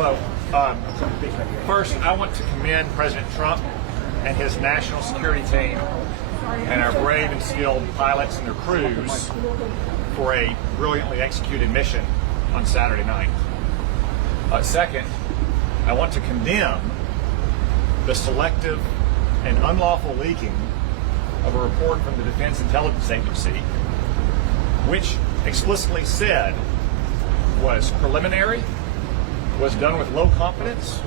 Hello. First, I want to commend President Trump and his national security team and our brave and skilled pilots and their crews for a brilliantly executed mission on Saturday night. Second, I want to condemn the selective and unlawful leaking of a report from the Defense Intelligence Agency, which explicitly said was preliminary, was done with low confidence,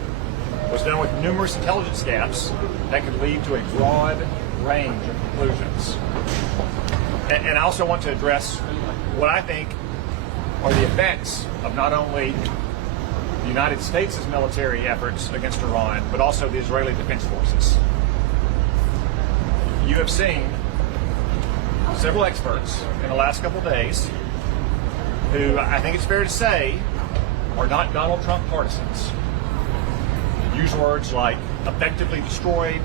was done with numerous intelligence gaps that could lead to a broad range of conclusions. And I also want to address what I think are the effects of not only the United States' military efforts against Iran, but also the Israeli Defense Forces. You have seen several experts in the last couple of days who I think it's fair to say are not Donald Trump partisans. Use words like effectively destroyed,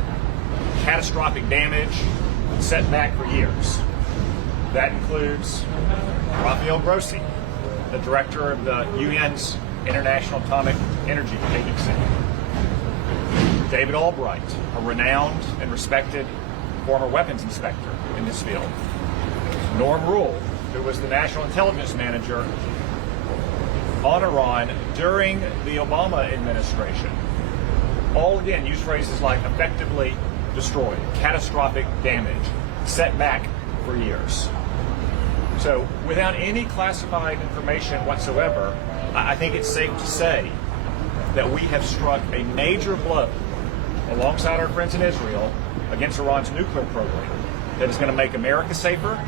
catastrophic damage, set back for years. That includes Rafael Grossi, the director of the UN's International Atomic Energy Agency. David Albright, a renowned and respected former weapons inspector in this field. Norm Rule, who was the National Intelligence Manager on Iran during the Obama administration. All again use phrases like effectively destroyed, catastrophic damage, set back for years. So without any classified information whatsoever, I think it's safe to say that we have struck a major blow alongside our friends in Israel against Iran's nuclear program that is going to make America safer,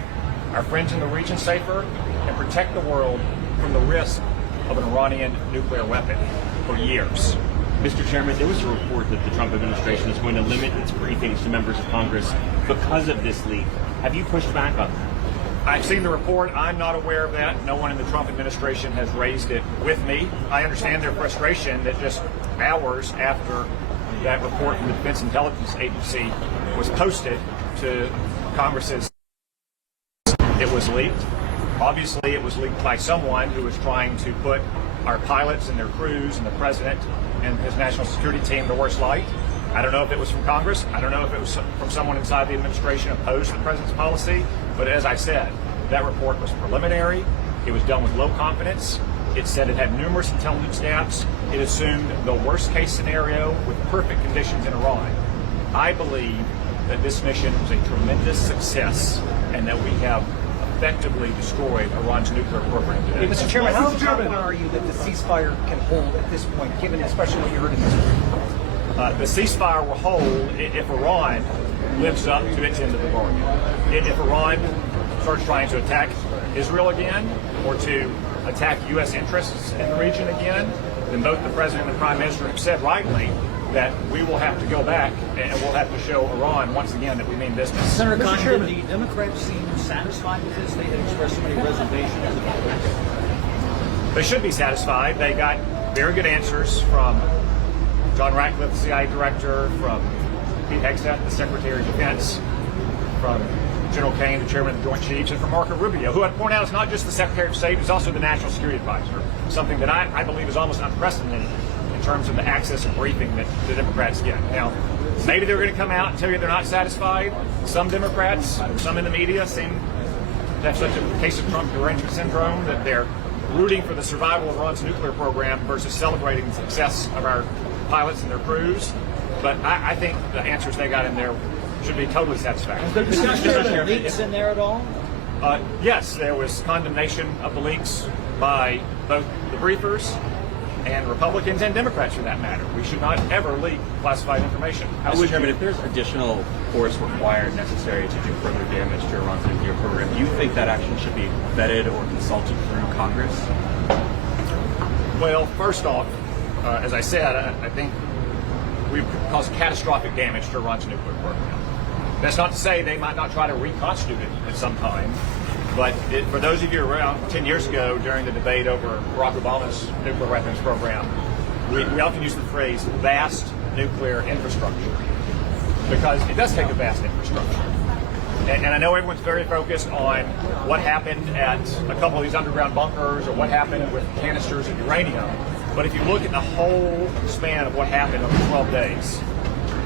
our friends in the region safer, and protect the world from the risk of an Iranian nuclear weapon for years. Mr. Chairman, there was a report that the Trump administration is going to limit its briefings to members of Congress because of this leak. Have you pushed back on that? I've seen the report. I'm not aware of that. No one in the Trump administration has raised it with me. I understand their frustration that just hours after that report from the Defense Intelligence Agency was posted to Congress's, it was leaked. Obviously, it was leaked by someone who was trying to put our pilots and their crews and the president and his national security team in the worst light. I don't know if it was from Congress. I don't know if it was from someone inside the administration opposed to the president's policy. But as I said, that report was preliminary. It was done with low confidence. It said it had numerous intelligence gaps. It assumed the worst case scenario with perfect conditions in Iran. I believe that this mission was a tremendous success and that we have effectively destroyed Iran's nuclear program today. Mr. Chairman, how confident are you that the ceasefire can hold at this point, given especially what you heard in this report? The ceasefire will hold if Iran lives up to its end of the bargain. If Iran starts trying to attack Israel again or to attack U.S. interests in the region again, then both the President and the Prime Minister have said rightly that we will have to go back and we'll have to show Iran once again that we mean business. Senator Conn, did the Democrats seem satisfied with this? They had expressed so many reservations about this. They should be satisfied. They got very good answers from John Ratcliffe, the CIA director, from Pete Hegseth, the Secretary of Defense, from General Kane, the chairman of the Joint Chiefs, and from Marco Rubio, who I'd point out is not just the Secretary of State, he's also the National Security Advisor, something that I believe is almost unprecedented in terms of the access and briefing that the Democrats get. Now, maybe they're going to come out and tell you they're not satisfied. Some Democrats, some in the media seem to have such a case of Trump derangement syndrome that they're rooting for the survival of Iran's nuclear program versus celebrating the success of our pilots and their crews. But I think the answers they got in there should be totally satisfactory. Was there discussion of leaks in there at all? Yes, there was condemnation of the leaks by both the briefers and Republicans and Democrats for that matter. We should not ever leak classified information. Mr. Chairman, if there's additional force required necessary to do further damage to Iran's nuclear program, do you think that action should be vetted or consulted through Congress? Well, first off, as I said, I think we've caused catastrophic damage to Iran's nuclear program. That's not to say they might not try to reconstitute it at some time, but for those of you around 10 years ago during the debate over Barack Obama's nuclear weapons program, we often use the phrase vast nuclear infrastructure because it does take a vast infrastructure. And I know everyone's very focused on what happened at a couple of these underground bunkers or what happened with canisters of uranium, But if you look at the whole span of what happened over 12 days,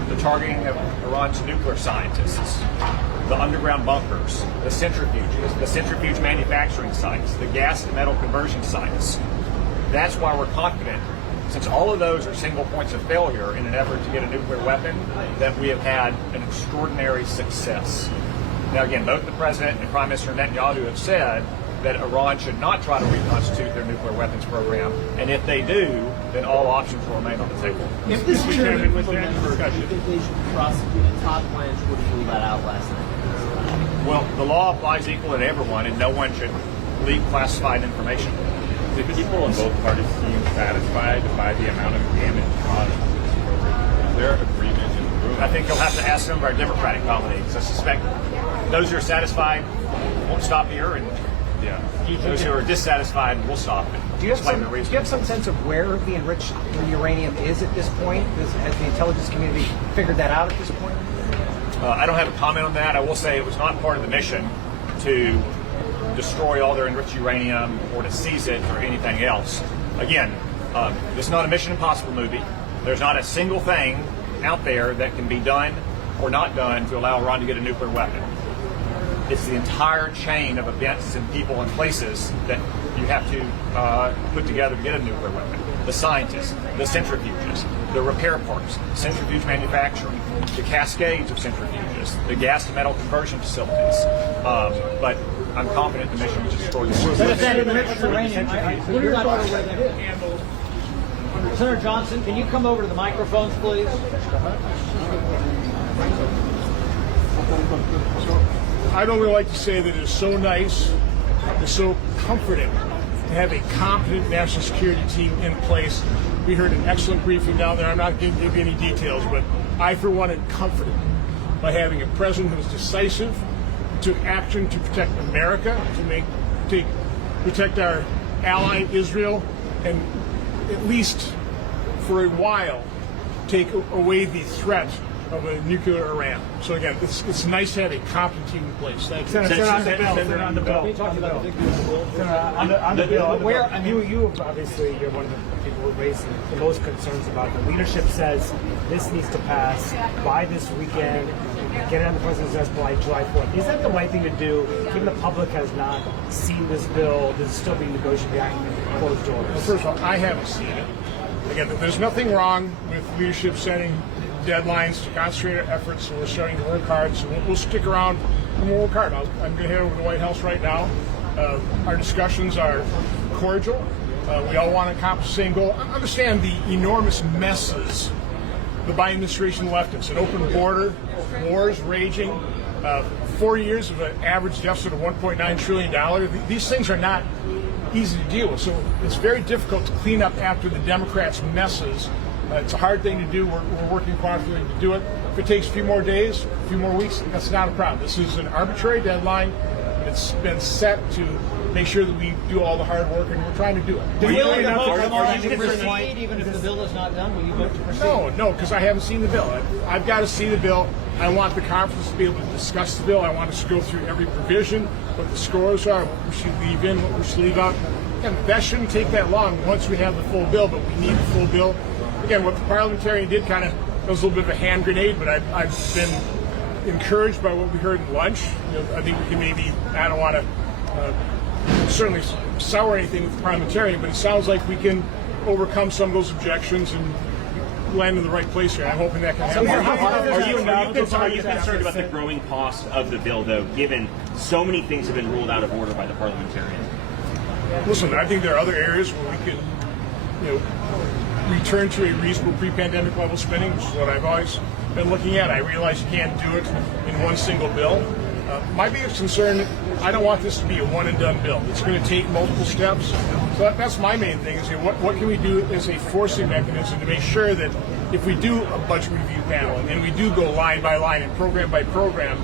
the targeting of Iran's nuclear scientists, the underground bunkers, the centrifuges, the centrifuge manufacturing sites, the gas to metal conversion sites, that's why we're confident, since all of those are single points of failure in an effort to get a nuclear weapon, that we have had an extraordinary success. Now again, both the President and Prime Minister Netanyahu have said that Iran should not try to reconstitute their nuclear weapons program, and if they do, then all options will remain on the table. If this chairman with that discussion, think they should prosecute and Todd Blanche wouldn't rule that out last night. Well, the law applies equal to everyone, and no one should leak classified information. The people in both parties seem satisfied by the amount of damage caused to this program. Is there agreement in the room? I think you'll have to ask some of our Democratic colleagues. I suspect those who are satisfied won't stop here, and those who are dissatisfied will stop and Do you explain the reason. do you have some sense of where the enriched uranium is at this point? Has the intelligence community figured that out at this point? I don't have a comment on that. I will say it was not part of the mission to destroy all their enriched uranium or to seize it or anything else. Again, this is not a Mission Impossible movie. There's not a single thing out there that can be done or not done to allow Iran to get a nuclear weapon. It's the entire chain of events and people and places that you have to put together to get a nuclear weapon. The scientists, the centrifuges, the repair parts, centrifuge manufacturing, the cascades of centrifuges, the gas to metal conversion facilities. But I'm confident the mission was destroy the world. Senator Johnson, can you come over to the microphones, please? I'd only like to say that it's so nice, it's so comforting to have a competent national security team in place. We heard an excellent briefing down there. I'm not going to give you any details, but I, for one, am comforted by having a president who is decisive, took action to protect America, to protect our ally Israel, and at least for a while take away the threat of a nuclear Iran. So again, it's nice to have a competent team in place. Thank you. Senator, on the bill. On the bill. Where you obviously you're one of the people who raised the most concerns about it. The leadership says this needs to pass by this weekend. Get it on the president's desk by July 4th. Is that the right thing to do? Given the public has not seen this bill, this is still being negotiated behind closed doors. Well, first of all, I haven't seen it. Again, there's nothing wrong with leadership setting deadlines to concentrate our efforts, so we're starting to work hard. So we'll stick around and we'll work hard. I'm going to head over to the White House right now. Our discussions are cordial. We all want to accomplish the same goal. I understand the enormous messes the Biden administration left us. An open border, wars raging, 4 years of an average deficit of $1.9 trillion. These things are not easy to deal with. So it's very difficult to clean up after the Democrats' messes. It's a hard thing to do. We're working cooperatively to do it. If it takes a few more days, a few more weeks, that's not a problem. This is an arbitrary deadline. It's been set to make sure that we do all the hard work, and we're trying to do it. Will you proceed even if the bill is not done? Will you vote to proceed? No, because I haven't seen the bill. I've got to see the bill. I want the conference to be able to discuss the bill. I want us to go through every provision, what the scores are, what we should leave in, what we should leave out. And that shouldn't take that long once we have the full bill, but we need the full bill. Again, what the parliamentarian did was a little bit of a hand grenade, but I've been encouraged by what we heard at lunch. I think we can maybe, I don't want to certainly sour anything with the parliamentarian, but it sounds like we can overcome some of those objections and land in the right place here. I'm hoping that can happen. Are you concerned about the growing cost of the bill, though, given so many things have been ruled out of order by the parliamentarians? Listen, I think there are other areas where we can, return to a reasonable pre-pandemic level spending, which is what I've always been looking at. I realize you can't do it in one single bill. My biggest concern, I don't want this to be a one-and-done bill. It's going to take multiple steps. So that's my main thing, is what can we do as a forcing mechanism to make sure that if we do a budget review panel and we do go line by line and program by program,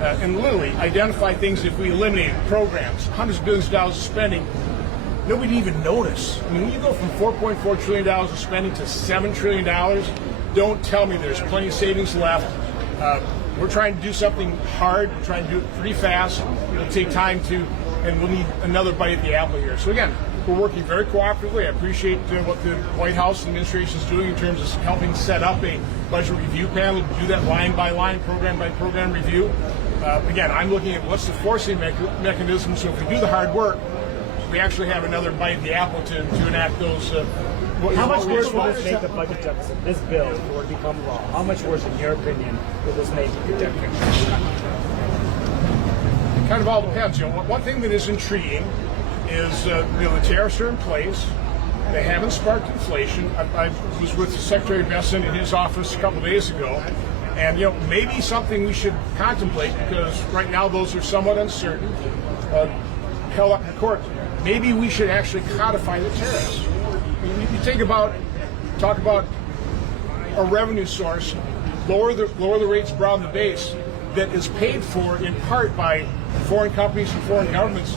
and literally identify things, if we eliminated programs, hundreds of billions of dollars of spending, nobody even notice. I mean, when you go from $4.4 trillion of spending to $7 trillion, don't tell me there's plenty of savings left. We're trying to do something hard. We're trying to do it pretty fast. It'll take time and we'll need another bite at the apple here. So again, we're working very cooperatively. I appreciate what the White House administration is doing in terms of helping set up a budget review panel to do that line by line, program by program review. Again, I'm looking at what's the forcing mechanism, so if we do the hard work, we actually have another bite of the apple to enact those. How much worse will this make the budget deficit? This bill, if it were to become law, how much worse, in your opinion, will this make the deficit? It kind of all depends. One thing that is intriguing is the tariffs are in place. They haven't sparked inflation. I was with Secretary Besson in his office a couple of days ago, and maybe something we should contemplate, because right now those are somewhat uncertain, held up in the court. Maybe we should actually codify the tariffs. You talk about a revenue source, lower the rates broad in the base that is paid for in part by foreign companies and foreign governments.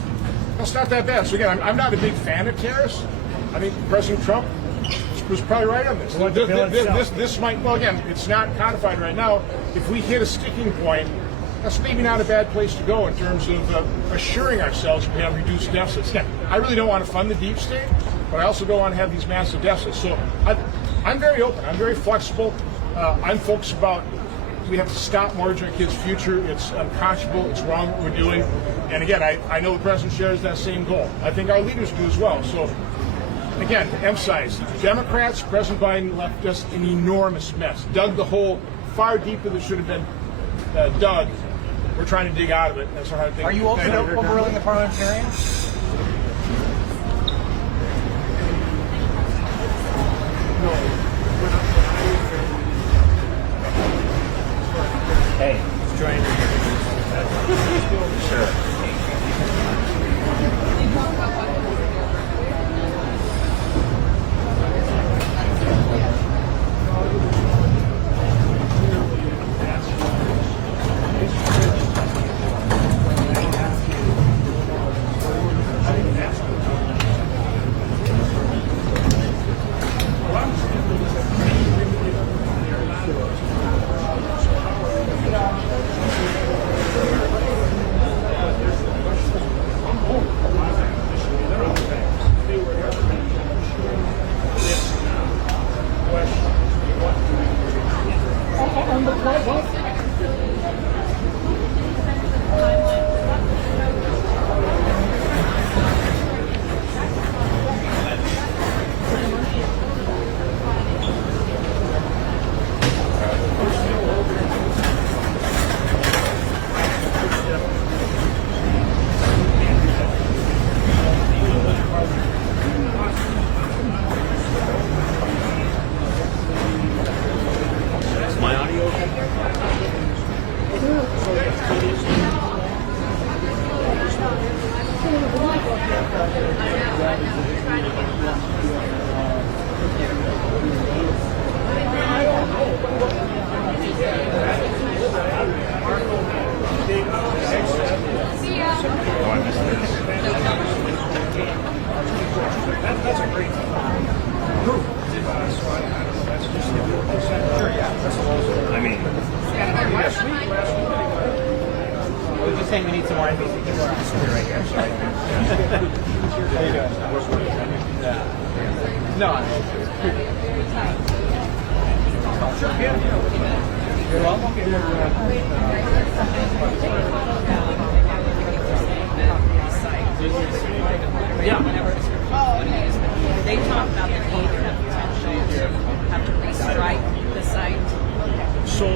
That's not that bad. So again, I'm not a big fan of tariffs. I think President Trump was probably right on this. This might, well, again, it's not codified right now. If we hit a sticking point, that's maybe not a bad place to go in terms of assuring ourselves we have reduced deficits. Again, I really don't want to fund the deep state, but I also don't want to have these massive deficits. So I'm very open. I'm very flexible. I'm focused about we have to stop mortgaging our kids' future. It's unconscionable. It's wrong what we're doing. And again, I know the president shares that same goal. I think our leaders do as well. So again, to emphasize, Democrats, President Biden left us an enormous mess. Dug the hole far deeper than should have been dug. We're trying to dig out of it. That's how I think. Are you open to overruling the parliamentarians? Hey, trying to. Sure. I mean, we're just saying we need some more NBC people around right here. Sorry. How you doing? No. Sure, yeah. You're welcome. Yeah. They talk about the need to have potential to have to restrike the site. So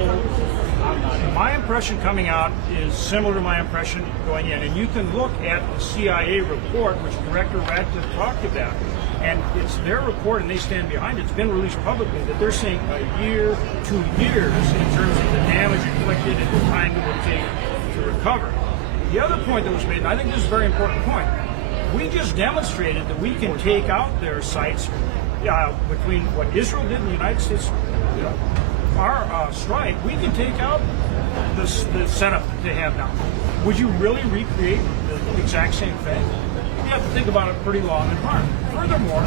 my impression coming out is similar to my impression going in. And you can look at the CIA report, which Director Radcliffe talked about. And it's their report, and they stand behind it. It's been released publicly that they're saying a year, 2 years in terms of the damage inflicted and the time it will take to recover. The other point that was made, and I think this is a very important point, we just demonstrated that we can take out their sites between what Israel did in the United States, our strike, we can take out the setup that they have now. Would you really recreate the exact same thing? You have to think about it pretty long and hard. Furthermore,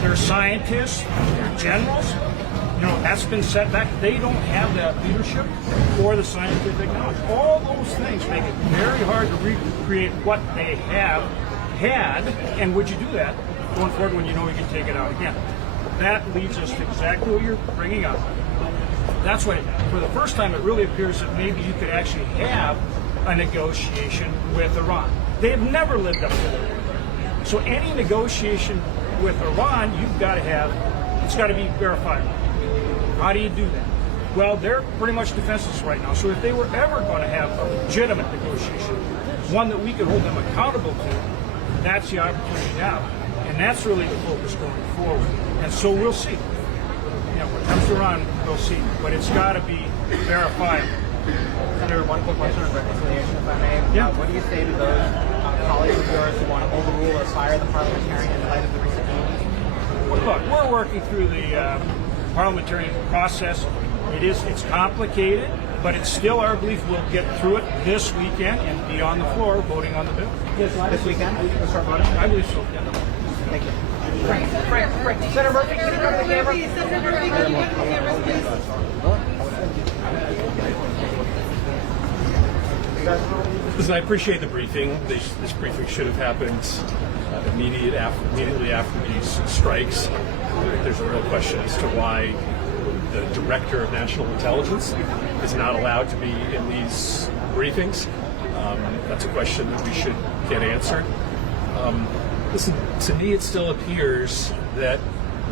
they're scientists, they're generals, that's been set back. They don't have that leadership or the scientific knowledge. All those things make it very hard to recreate what they have had. And would you do that going forward when you know you can take it out again. That leads us to exactly what you're bringing up. That's why, for the first time, it really appears that maybe you could actually have a negotiation with Iran. They have never lived up to their word. So any negotiation with Iran, you've got to have, it's got to be verifiable. How do you do that? Well, they're pretty much defenseless right now. So if they were ever going to have a legitimate negotiation, one that we could hold them accountable to, that's the opportunity now. And that's really the focus going forward. And so we'll see. You know, when it comes to Iran, we'll see. But it's got to be verifiable. Senator, one quick question on reconciliation, if I may. Yeah. What do you say to those colleagues of yours who want to overrule or fire the parliamentarian in light of the recent news? Look, we're working through the parliamentary process. It's complicated, but it's still our belief we'll get through it this weekend and be on the floor voting on the bill. This weekend? We'll start voting? I believe so. Yeah. Thank you. Frank. Senator Murphy, can you go to the camera? Senator Murphy, can you go to the camera, please? Listen, I appreciate the briefing. This briefing should have happened immediately after these strikes. There's a real question as to why the Director of National Intelligence is not allowed to be in these briefings. That's a question that we should get answered. Listen, to me it still appears that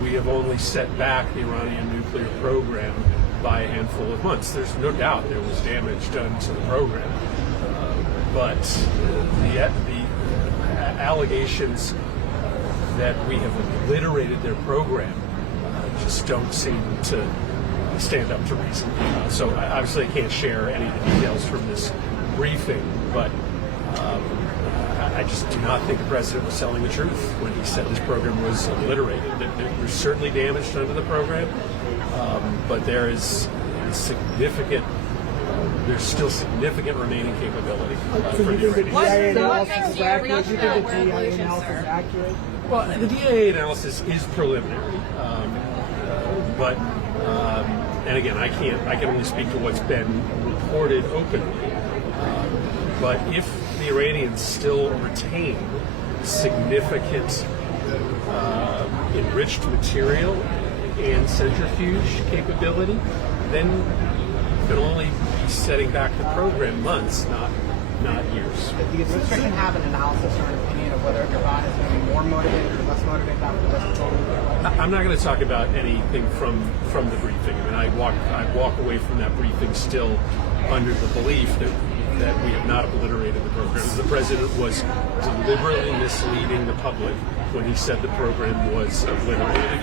we have only set back the Iranian nuclear program by a handful of months. There's no doubt there was damage done to the program. But the allegations that we have obliterated their program just don't seem to stand up to reason. So obviously I can't share any of the details from this briefing, but I just do not think the president was telling the truth when he said this program was obliterated. There was certainly damage done to the program, but there's still significant remaining capability for the Iranians. Well, the DIA analysis is preliminary, and again, I can only speak to what's been reported openly. But if the Iranians still retain significant enriched material and centrifuge capability, then you can only be setting back the program months, not years. Did the administration have an analysis or an opinion of whether Iran is going to be more motivated or less motivated after the rest of the world? I'm not going to talk about anything from the briefing. I mean, I walk away from that briefing still under the belief that we have not obliterated the program. The president was deliberately misleading the public when he said the program was obliterated.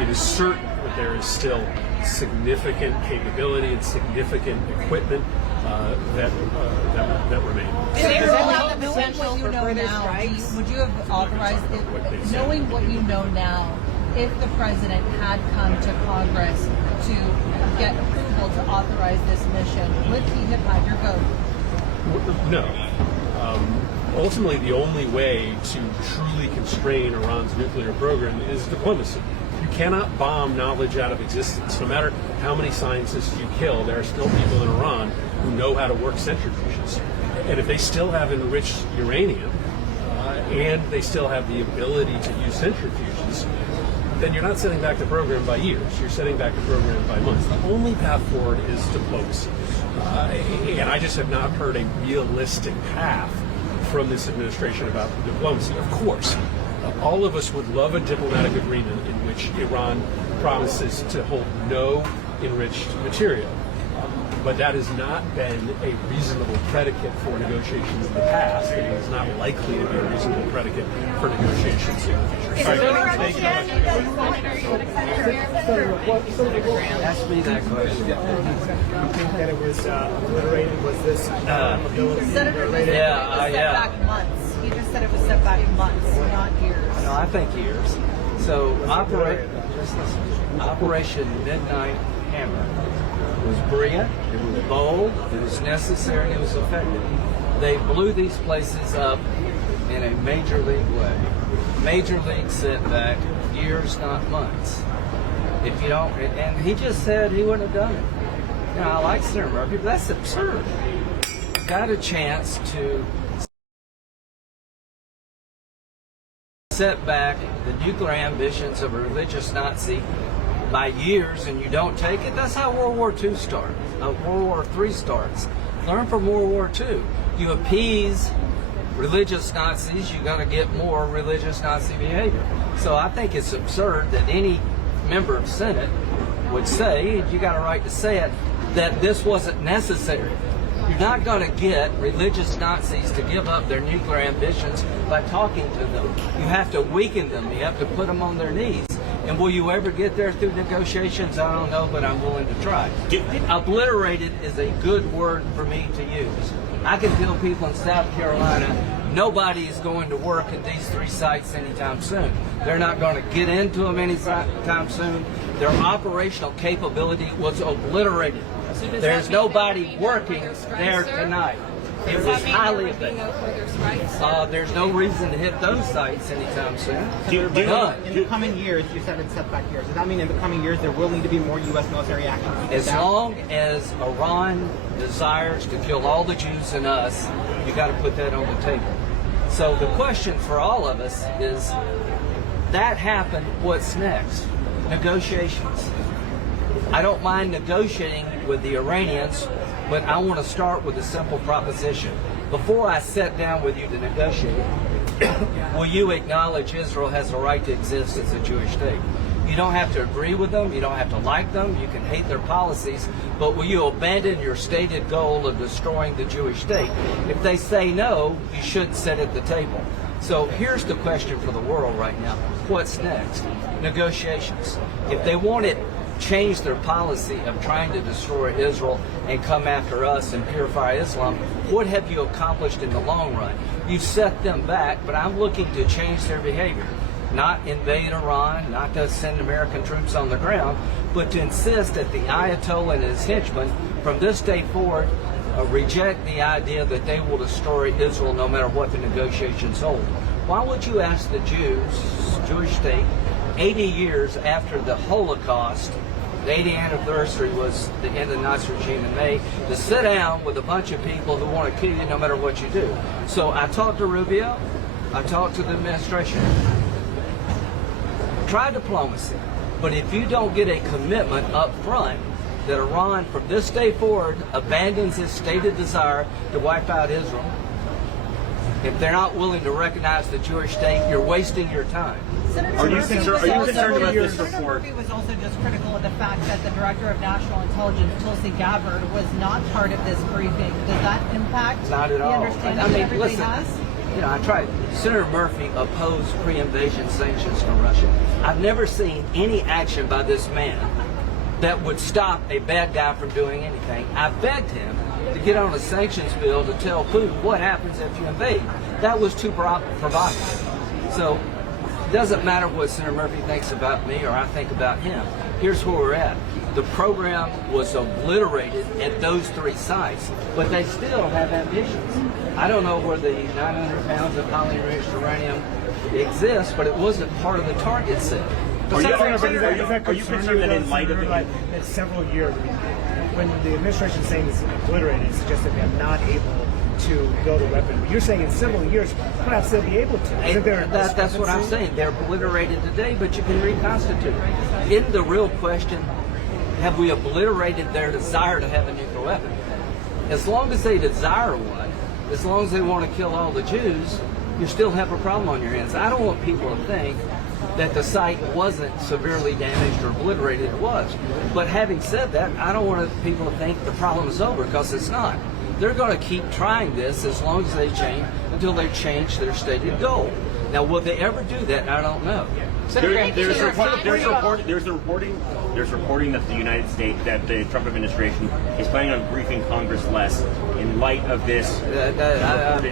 It is certain that there is still significant capability and significant equipment that remain. Knowing what you know now, would you have authorized it? Knowing what you know now, if the president had come to Congress to get approval to authorize this mission, would he have had your vote? No. Ultimately, the only way to truly constrain Iran's nuclear program is diplomacy. You cannot bomb knowledge out of existence. No matter how many scientists you kill, there are still people in Iran who know how to work centrifuges. And if they still have enriched uranium, and they still have the ability to use centrifuges, then you're not setting back the program by years. You're setting back the program by months. The only path forward is diplomacy. And I just have not heard a realistic path from this administration about diplomacy. Of course, all of us would love a diplomatic agreement in which Iran promises to hold no enriched material. But that has not been a reasonable predicate for negotiations in the past, and it is not likely to be a reasonable predicate for negotiations in the future. Ask me that question. That it was obliterated? Was this Senator just said it was set back months. He just said it was set back months, not years. No, I think years. So Operation Midnight Hammer was brilliant, it was bold, it was necessary, it was effective. They blew these places up in a major league way. Major league setback, years, not months. If you don't, and he just said he wouldn't have done it. You know, I like Senator Murphy, but that's absurd. Got a chance to set back the nuclear ambitions of a religious Nazi by years and you don't take it, that's how World War II started. World War III starts. Learn from World War II. You appease religious Nazis, you got to get more religious Nazi behavior. So I think it's absurd that any member of Senate would say, and you got a right to say it, that this wasn't necessary. You're not going to get religious Nazis to give up their nuclear ambitions by talking to them. You have to weaken them. You have to put them on their knees. And will you ever get there through negotiations? I don't know, but I'm willing to try. Obliterated is a good word for me to use. I can tell people in South Carolina, nobody is going to work at these 3 sites anytime soon. They're not going to get into them anytime soon. Their operational capability was obliterated. There's nobody working there tonight. It was highly effective. There's no reason to hit those sites anytime soon. In the coming years, you said it's setback years. Does that mean in the coming years there will need to be more U.S. military action? As long as Iran desires to kill all the Jews and us, you got to put that on the table. So the question for all of us is, that happened, what's next? Negotiations. I don't mind negotiating with the Iranians, but I want to start with a simple proposition. Before I sit down with you to negotiate, will you acknowledge Israel has a right to exist as a Jewish state? You don't have to agree with them, you don't have to like them, you can hate their policies, but will you abandon your stated goal of destroying the Jewish state? If they say no, you should sit at the table. So here's the question for the world right now. What's next? Negotiations. If they want to change their policy of trying to destroy Israel and come after us and purify Islam, what have you accomplished in the long run? You've set them back, but I'm looking to change their behavior. Not invade Iran, not to send American troops on the ground, but to insist that the Ayatollah and his henchmen from this day forward reject the idea that they will destroy Israel no matter what the negotiations hold. Why would you ask the Jewish state, 80 years after the Holocaust, the 80th anniversary was the end of the Nazi regime in May, to sit down with a bunch of people who want to kill you no matter what you do? So I talked to Rubio, I talked to the administration. Try diplomacy, but if you don't get a commitment up front that Iran from this day forward abandons its stated desire to wipe out Israel, if they're not willing to recognize the Jewish state, you're wasting your time. Are you concerned about this report? Murphy was also just critical of the fact that the Director of National Intelligence, Tulsi Gabbard, was not part of this briefing. Does that impact Not at the all. understanding I mean, that everybody listen, has? you know, I tried. Senator Murphy opposed pre-invasion sanctions from Russia. I've never seen any action by this man that would stop a bad guy from doing anything. I begged him to get on a sanctions bill to tell Putin what happens if you invade. That was too provocative. So it doesn't matter what Senator Murphy thinks about me or I think about him. Here's where we're at. The program was obliterated at those 3 sites, but they still have ambitions. I don't know where the 900 pounds of highly enriched uranium exists, but it wasn't part of the target set. Are you concerned that in light of the... It's several years, when the administration is saying it's obliterated, it suggests that they're not able to build a weapon. But you're saying in several years, perhaps they'll be able to. Isn't there that's what I'm saying. They're obliterated today, but you can reconstitute. Isn't the real question, have we obliterated their desire to have a nuclear weapon? As long as they desire one, as long as they want to kill all the Jews, you still have a problem on your hands. I don't want people to think that the site wasn't severely damaged or obliterated. It was. But having said that, I don't want people to think the problem is over, because it's not. They're going to keep trying this as long as they change, until they change their stated goal. Now, will they ever do that? I don't know. There's reporting that the United States, that the Trump administration is planning on briefing Congress less in light of this.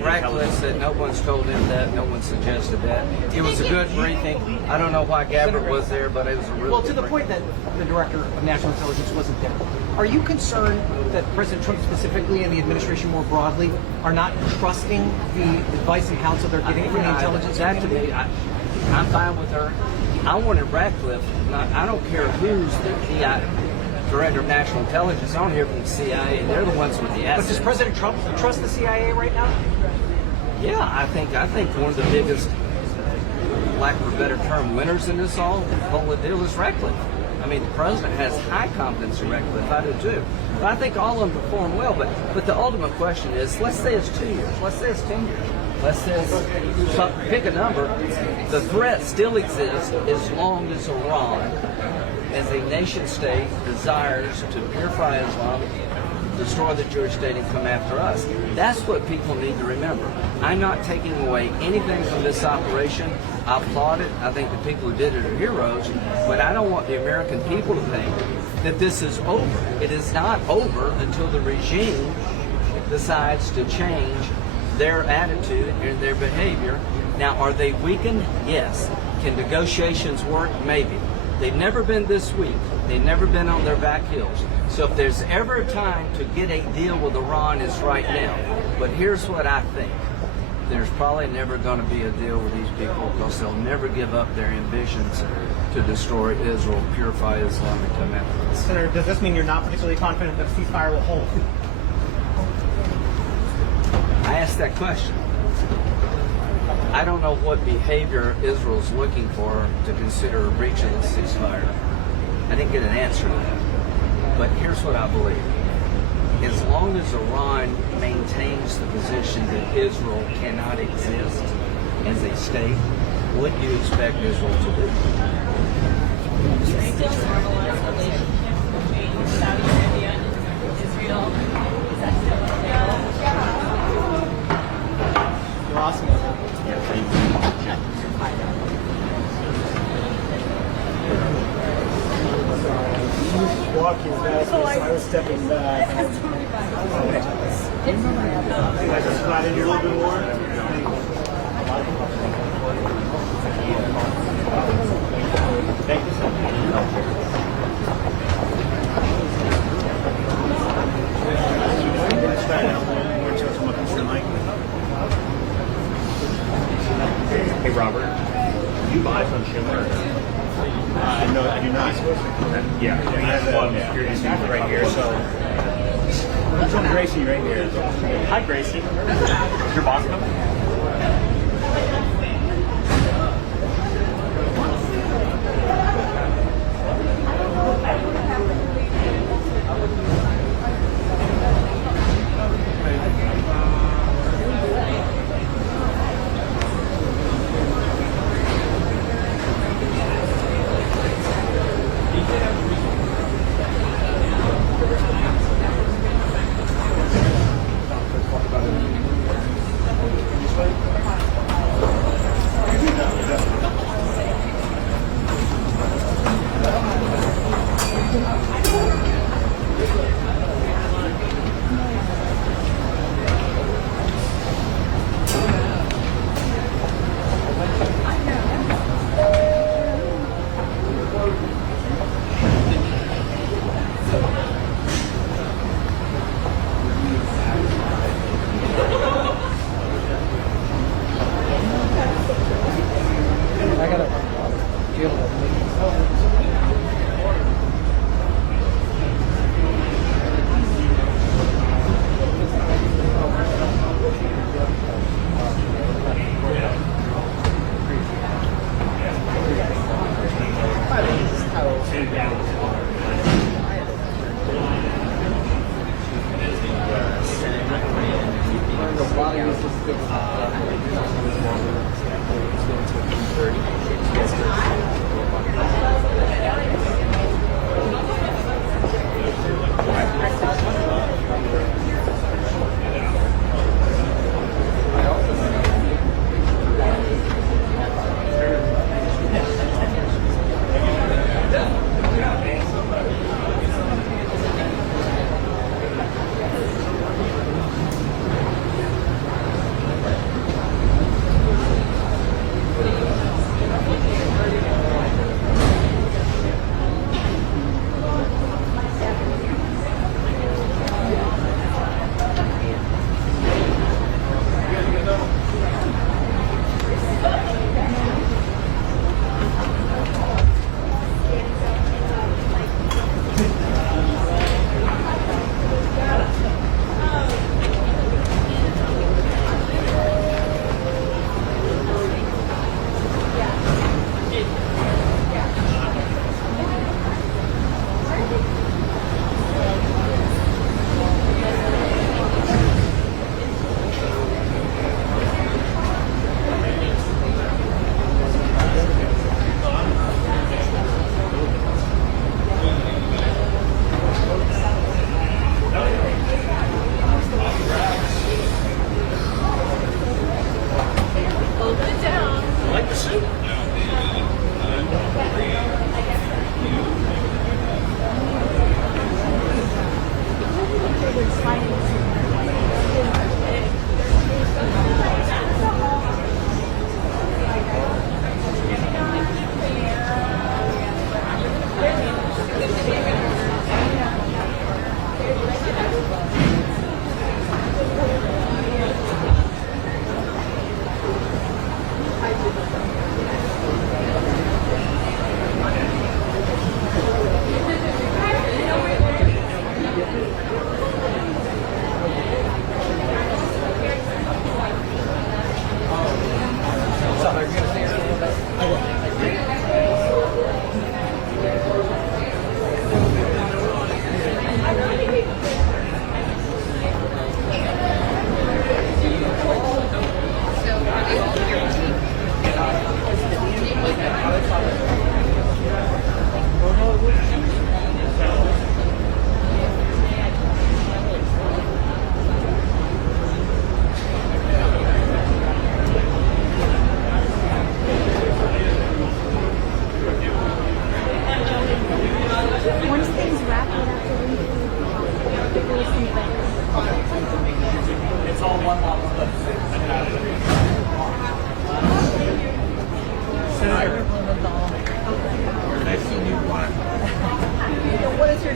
Ratcliffe said no one's told him that, no one suggested that. It was a good briefing. I don't know why Gabbard was there, but it was a really to the point that the Director of National Intelligence wasn't there. Are you concerned that President Trump specifically and the administration more broadly are not trusting the advice and counsel they're getting from the intelligence community? I'm fine with her. I wanted Ratcliffe. I don't care who's the Director of National Intelligence. I don't hear from the CIA. They're the ones with the assets. But does President Trump trust the CIA right now? Yeah, I think one of the biggest lack of a better term, winners in this whole deal is Ratcliffe. I mean, the president has high confidence in Ratcliffe. I do too. But I think all of them perform well. But the ultimate question is, let's say it's 2 years. Let's say it's 10 years. Let's say pick a number. The threat still exists as long as Iran, as a nation state, desires to purify Islam, destroy the Jewish state, and come after us. That's what people need to remember. I'm not taking away anything from this operation. I applaud it. I think the people who did it are heroes. But I don't want the American people to think that this is over. It is not over until the regime decides to change their attitude and their behavior. Now, are they weakened? Yes. Can negotiations work? Maybe. They've never been this weak. They've never been on their back heels. So if there's ever a time to get a deal with Iran, it's right now. But here's what I think. There's probably never going to be a deal with these people because they'll never give up their ambitions to destroy Israel, purify Islam, and come after us. Senator, does this mean you're not particularly confident that ceasefire will hold? I asked that question. I don't know what behavior Israel's looking for to consider a breach of the ceasefire. I didn't get an answer to that. But here's what I believe. As long as Iran maintains the position that Israel cannot exist as a state, what do you expect Israel to do? Still normalize relations between Saudi Arabia and Israel. Is that still available? You're awesome. Yeah, thank you. Walking fast, so I was stepping back. You guys are slide in here a little bit more. Thank you so Hey Robert, do you buy from Schindler? No, I do not. Yeah, we have one security secret right here, so. I'm from Gracie right here. Hi Gracie. Is your boss coming?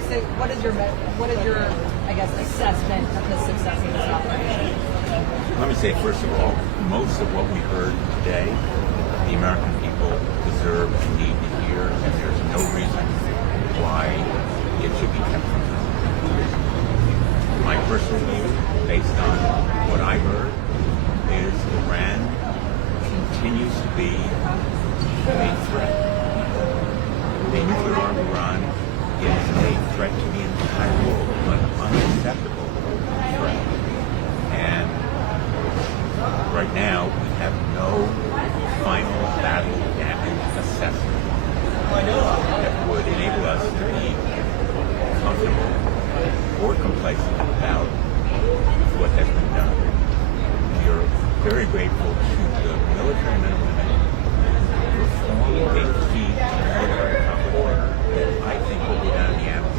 say, what is your, I guess, assessment of the success of this operation? Let me say, first of all, most of what we heard today, the American people deserve and need to hear, and there's no reason why it should be kept from them. My personal view, based on what I heard, is Iran continues to be a threat. The nuclear armed Iran is a threat to the entire world, an unacceptable threat. And right now, we have no final battle damage assessment that would enable us to be comfortable or complacent about what has been done. We are very grateful to the military men and women who performed a key military accomplishment that I think will go down in the annals.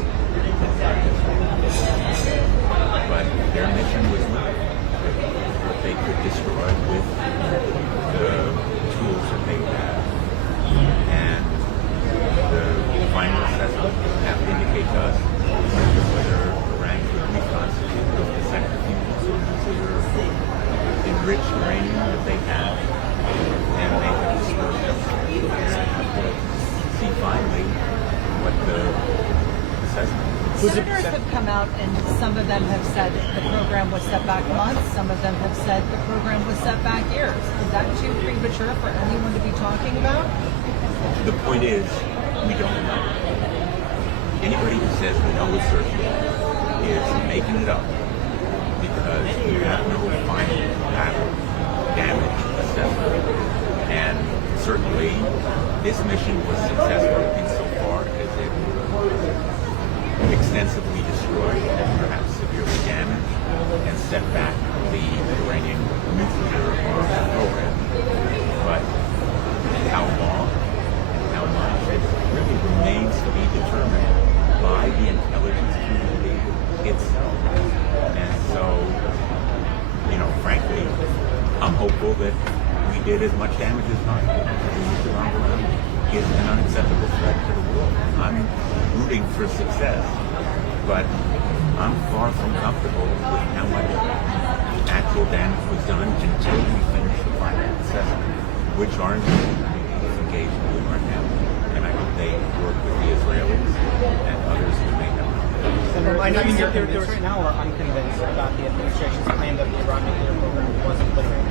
But their mission was limited. What they could destroy with the tools that they have. And the final assessment will have to indicate to us whether Iran could reconstitute the centrifuges or nuclear enriched uranium that they have, and they have destroyed them. See finally what the assessment is. Senators have come out and some of them have said the program was set back months, some of them have said the program was set back years. Is that too premature for anyone to be talking about? The point is, we don't know. Anybody who says we know with certainty is making it up because we have no final battle damage assessment. And certainly, this mission was successful insofar as it extensively destroyed and perhaps severely damaged and set back the Iranian nuclear arms program. But how long and how much, it really remains to be determined by the intelligence community itself. And so, frankly, I'm hopeful that we did as much damage as possible. The nuclear arms program is an unacceptable threat to the world. I'm rooting for success, but I'm far from comfortable with how much actual damage was done until we finish the final assessment, which our community is engaged in doing right now. And I hope they work with the Israelis and others who may not. I know you're convinced right now or unconvinced about the administration's claim that the Iran nuclear program was obliterated.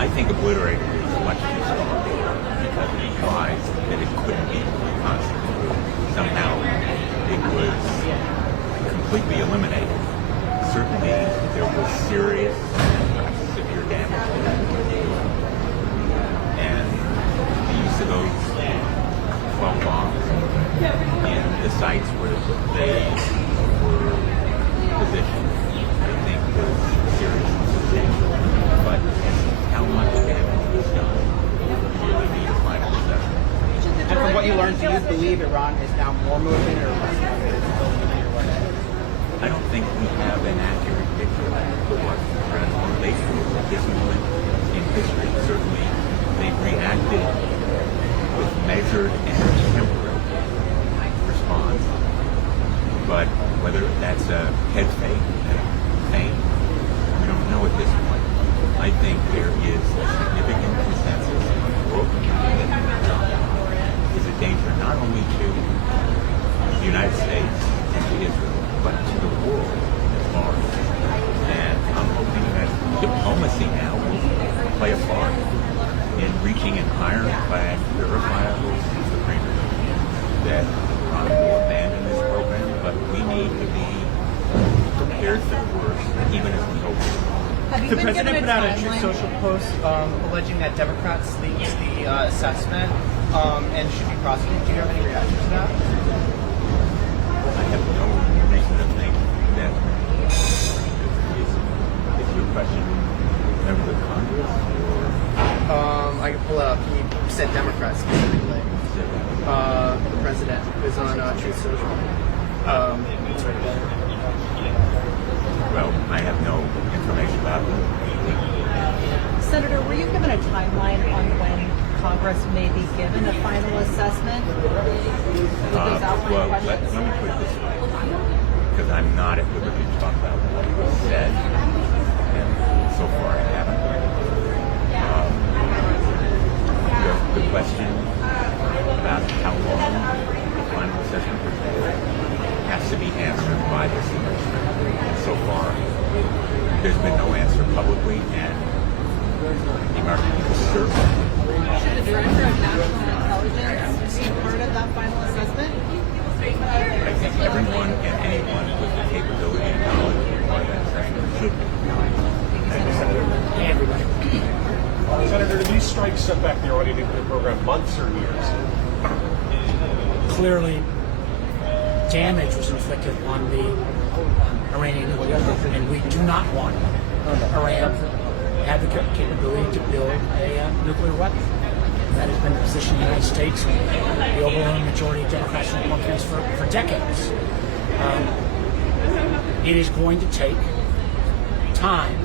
I think obliterated is much too strong because it implies that it couldn't be reconstituted. Somehow it was completely eliminated. Certainly there was serious and perhaps severe damage to that. And the use of those 12 bombs in the sites where they were positioned, I think was serious and substantial. But how much damage was done really need a final assessment. And from what you learned, do you believe Iran is now more motivated or less motivated to build a nuclear weapon? I don't think we have an accurate picture of what Iran's motivation is at this moment in history. Certainly, they've reacted with measured and temperate response. But whether that's a head fake and a feint, we don't know at this point. I think there is a significant consensus in the world community that Iran is a danger not only to the United States and to Israel, but to the world at large. And I'm hoping that diplomacy now will play a part in reaching an ironclad, verifiable agreement that Iran will abandon this program, but we need to be prepared for the worst, even as we hope for. The president put out a Truth Social post alleging that Democrats leaked the assessment and should be prosecuted. Do you have any reaction to that? I have no reason to think that is your question members of Congress or I can pull it up. He said Democrats specifically. The president is on Truth Social. It's right there. Well, I have no information about them. Senator, were you given a timeline on when Congress may be given a final assessment? Well, let me put it this way, because I'm not at liberty to talk about what was said, and so far I haven't. You have a good question about how long the final assessment report has to be answered by this administration. And so far, there's been no answer publicly, and the American people certainly. Should the Director of National Intelligence be part of that final assessment? I think everyone and anyone with the capability and knowledge to apply that assessment should be. Everybody. Senator, do these strikes set back the Iranian nuclear program months or years? Clearly, damage was inflicted on the Iranian nuclear program, and we do not want Iran to have the capability to build a nuclear weapon. That has been the position of the United States and the overwhelming majority of Democrats and Republicans for decades. It is going to take time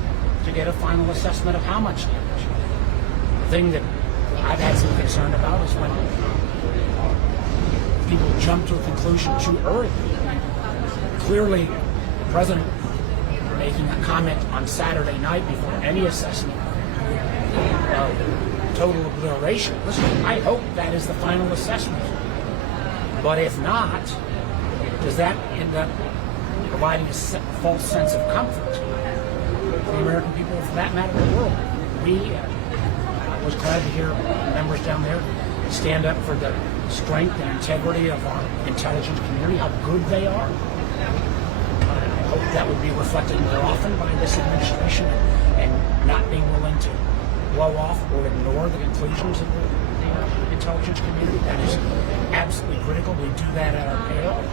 to get a final assessment of how much damage. The thing that I've had some concern about is when people jump to a conclusion too early. Clearly, the President making a comment on Saturday night before any assessment of total obliteration. Listen, I hope that is the final assessment. But if not, does that end up providing a false sense of comfort for the American people, for that matter, the world? I was glad to hear members down there stand up for the strength and integrity of our intelligence community, how good they are. I hope that would be reflected more often by this administration and not being willing to blow off or ignore the conclusions of the intelligence community. That is absolutely critical. We do that at our peril.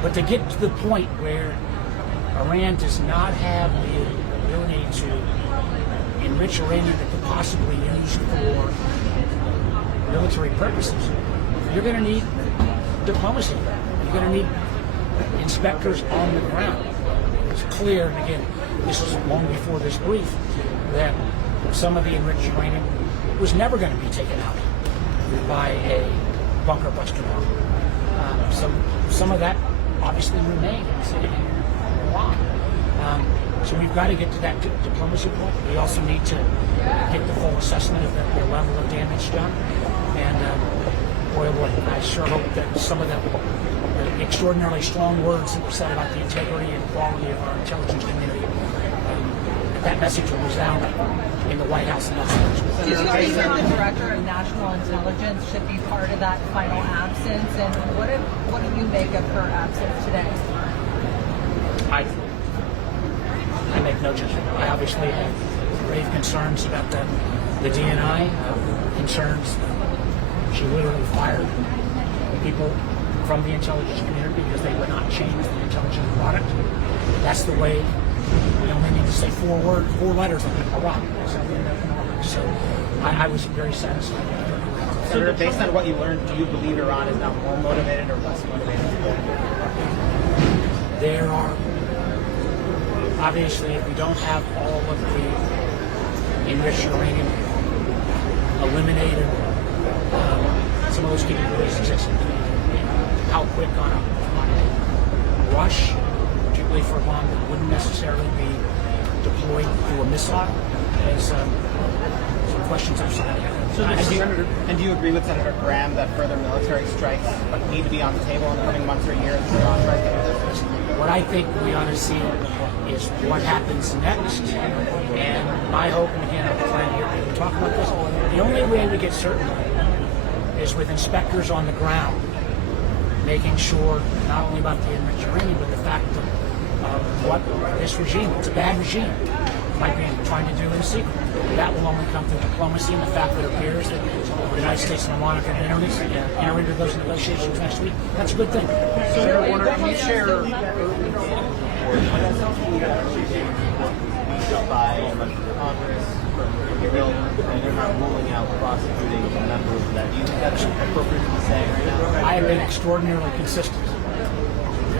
But to get to the point where Iran does not have the ability to enrich uranium that could possibly use for military purposes, you're going to need diplomacy. You're going to need inspectors on the ground. It's clear, and again, this is long before this brief, that some of the enriched uranium was never going to be taken out by a bunker buster bomb. So some of that obviously remains in Iran. So we've got to get to that diplomacy point. We also need to get the full assessment of the level of damage done. And boy, I sure hope that some of the extraordinarily strong words that were said about the integrity and quality of our intelligence community, that message will resound in the White House and elsewhere. Do you think that the Director of National Intelligence should be part of that final absence? And what do you make of her absence today? I make no judgment. I obviously have grave concerns about the DNI, concerns. She literally fired people from the intelligence community because they would not change the intelligence product. That's the way, you only need to say four letters on Iraq. So I was very satisfied with her. Senator, based on what you learned, do you believe Iran is now more motivated or less motivated to build a nuclear weapon? There are, obviously, if we don't have all of the enriched uranium eliminated, some of those capabilities exist. How quick on a rush, particularly for a bomb that wouldn't necessarily be deployed through a missile, is some questions I've started. And do you agree with Senator Graham that further military strikes need to be on the table in the coming months or years? What I think we ought to see is what happens next. And my hope, and again, I'm glad to hear people talk about this, the only way we get certainty is with inspectors on the ground, making sure not only about the enriched uranium, but the fact of what this regime, it's a bad regime, might be trying to do in secret. That will only come through diplomacy and the fact that it appears that the United States and Iran are going to enter into those negotiations next week. That's a good thing. Senator Warner, can you share by Congress from the bill, and you're not ruling out prosecuting members of that? Do you think that's appropriate to be saying right now? I have been extraordinarily consistent.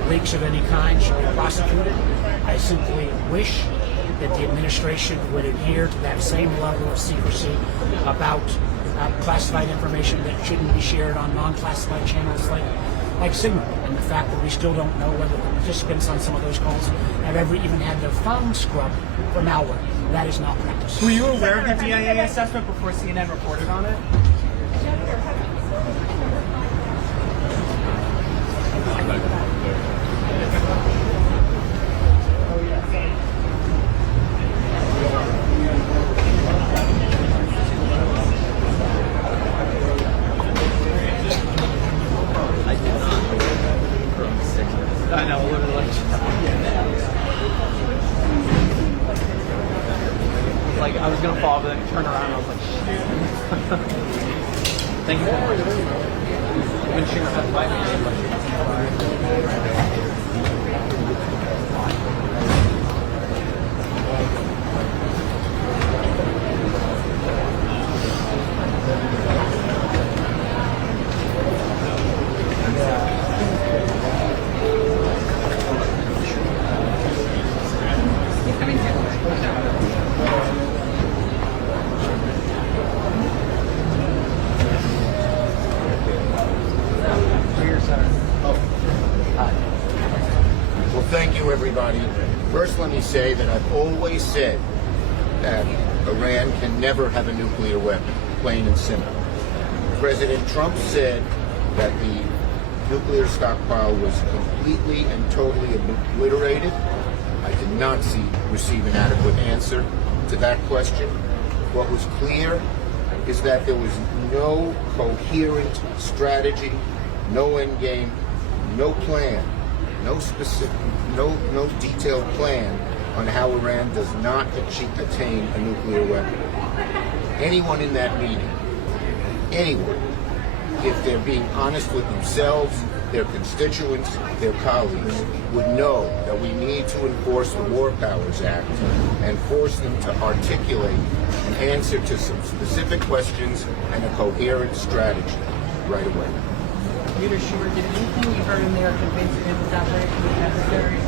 Leaks of any kind should be prosecuted. I simply wish that the administration would adhere to that same level of secrecy about classified information that shouldn't be shared on non-classified channels like Signal, and the fact that we still don't know whether the participants on some of those calls have ever even had their phones scrubbed for malware. That is malpractice. Were you aware of the DIA assessment before CNN reported on it? I know, literally. Like, I was gonna fall, but then turn around and I was like, shit. Thank you for watching. When she was at 5 Well, thank you, everybody. First, let me say that I've always said that Iran can never have a nuclear weapon, plain and simple. President Trump said that the nuclear stockpile was completely and totally obliterated. I did not receive an adequate answer to that question. What was clear is that there was no coherent strategy, no end game, no plan, no detailed plan on how Iran does not attain a nuclear weapon. Anyone in that meeting, anyone, if they're being honest with themselves, their constituents, their colleagues, would know that we need to enforce the War Powers Act and force them to articulate an answer to some specific questions and a coherent strategy right away. Leader Schumer, did anything you heard in there convince you that this operation was necessary?